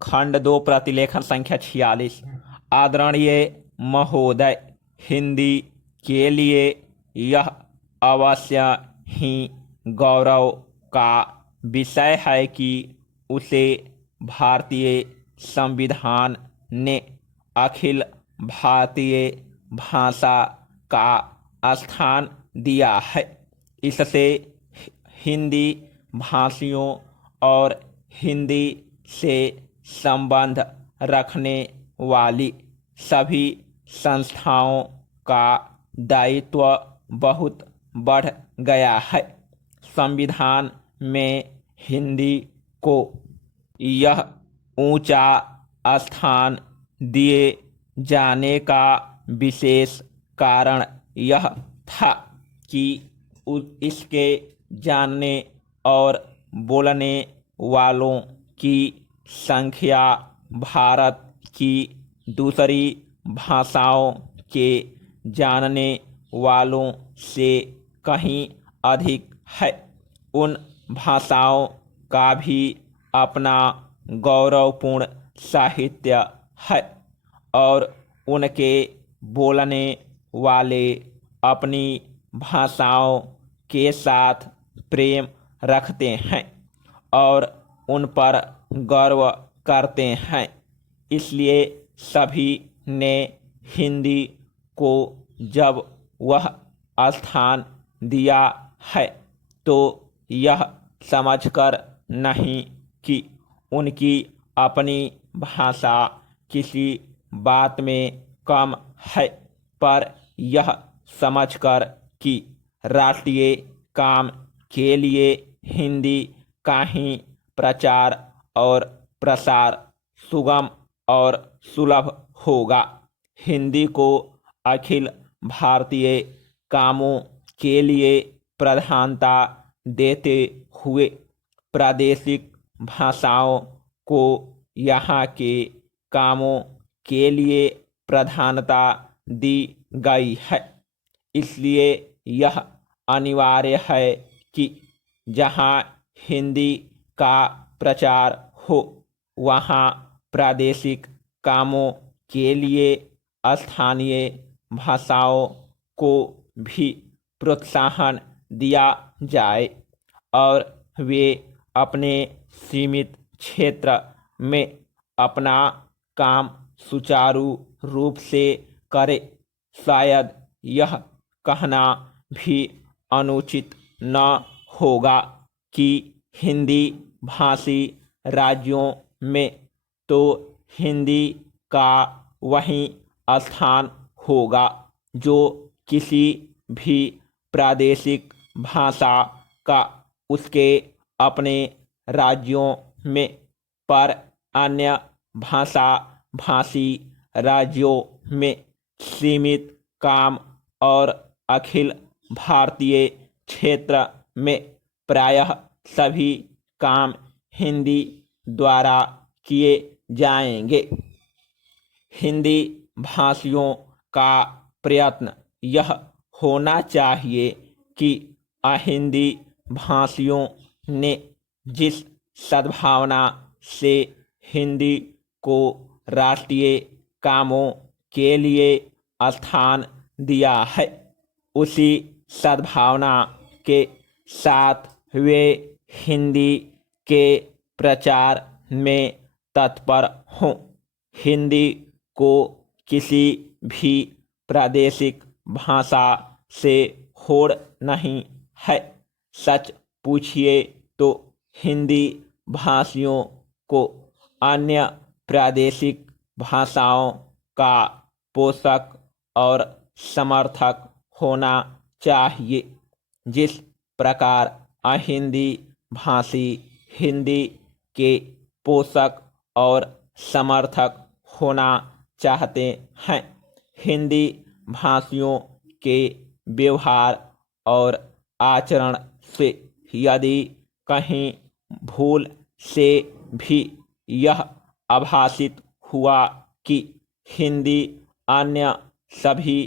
खंड 2 प्रतिलेखन संख्या 46। आदरणीय महोदय, हिंदी के लिए यह अवश्य ही गौरव का विषय है कि उसे भारतीय संविधान ने अखिल भारतीय भाषा का स्थान दिया है। इससे हिंदी भाषियों और हिंदी से संबंध रखने वाली सभी संस्थाओं का दायित्व बहुत बढ़ गया है। संविधान में हिंदी को यह ऊंचा स्थान दिए जाने का विशेष कारण यह था कि इसके जानने और बोलने वालों की संख्या भारत की दूसरी भाषाओं के जानने वालों से कहीं अधिक है। उन भाषाओं का भी अपना गौरवपूर्ण साहित्य है और उनके बोलने वाले अपनी भाषाओं के साथ प्रेम रखते हैं और उन पर गर्व करते हैं। इसलिए सभी ने हिंदी को जब वह स्थान दिया है तो यह समझकर नहीं कि उनकी अपनी भाषा किसी बात में कम है, पर यह समझकर कि राष्ट्रीय काम के लिए हिंदी का ही प्रचार और प्रसार सुगम और सुलभ होगा। हिंदी को अखिल भारतीय कामों के लिए प्रधानता देते हुए प्रादेशिक भाषाओं को यहाँ के कामों के लिए प्रधानता दी गई है। इसलिए यह अनिवार्य है कि जहाँ हिंदी का प्रचार हो वहाँ प्रादेशिक कामों के लिए स्थानीय भाषाओं को भी प्रोत्साहन दिया जाए और वे अपने सीमित क्षेत्र में अपना काम सुचारू रूप से करें। शायद यह कहना भी अनुचित न होगा कि हिंदी भाषी राज्यों में तो हिंदी का वही स्थान होगा जो किसी भी प्रादेशिक भाषा का उसके अपने राज्यों में, पर अन्य भाषा भाषी राज्यों में सीमित काम और अखिल भारतीय क्षेत्र में प्रायः सभी काम हिंदी द्वारा किए जाएंगे। हिंदी भाषियों का प्रयत्न यह होना चाहिए कि अहिंदी भाषियों ने जिस सद्भावना से हिंदी को राष्ट्रीय कामों के लिए स्थान दिया है, उसी सद्भावना के साथ वे हिंदी के प्रचार में तत्पर हों। हिंदी को किसी भी प्रादेशिक भाषा से होड़ नहीं है। सच पूछिए तो हिंदी भाषियों को अन्य प्रादेशिक भाषाओं का पोषक और समर्थक होना चाहिए। जिस प्रकार अहिंदी भाषी हिंदी के पोषक और समर्थक होना चाहते हैं, हिंदी भाषियों के व्यवहार और आचरण से यदि कहीं भूल से भी यह आभासित हुआ कि हिंदी अन्य सभी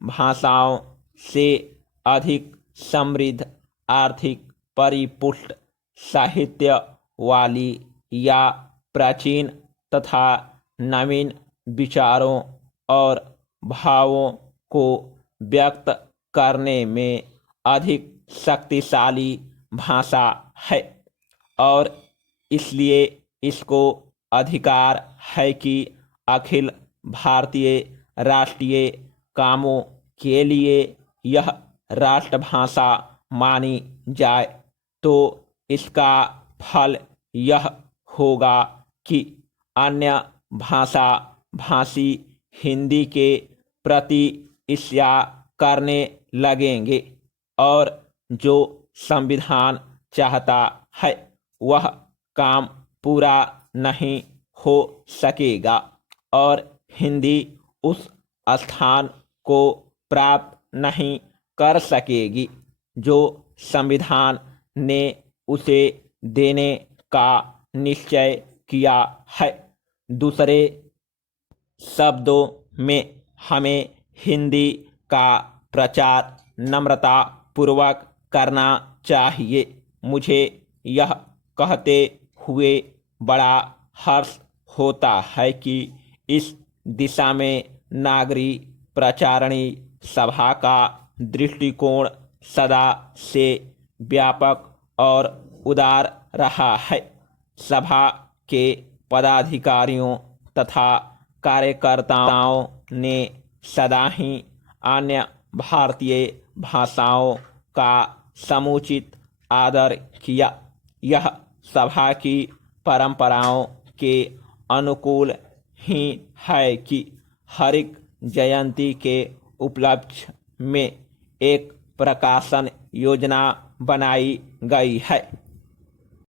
भाषाओं से अधिक समृद्ध, आर्थिक परिपुष्ट, साहित्य वाली या प्राचीन तथा नवीन विचारों और भावों को व्यक्त करने में अधिक शक्तिशाली भाषा है और इसलिए इसको अधिकार है कि अखिल भारतीय राष्ट्रीय कामों के लिए यह राष्ट्रभाषा मानी जाए। तो इसका फल यह होगा कि अन्य भाषा भाषी हिंदी के प्रति ईर्ष्या करने लगेंगे और जो संविधान चाहता है वह काम पूरा नहीं हो सकेगा और हिंदी उस स्थान को प्राप्त नहीं कर सकेगी जो संविधान ने उसे देने का निश्चय किया है। दूसरे शब्दों में हमें हिंदी का प्रचार नम्रता पूर्वक करना चाहिए। मुझे यह कहते हुए बड़ा हर्ष होता है कि इस दिशा में नागरी प्रचारणी सभा का दृष्टिकोण सदा से व्यापक और उदार रहा है। सभा के पदाधिकारियों तथा कार्यकर्ताओं ने सदा ही अन्य भारतीय भाषाओं का समुचित आदर किया। यह सभा की परंपराओं के अनुकूल ही है कि हरिक जयंती के उपलक्ष्य में एक प्रकाशन योजना बनाई गई है।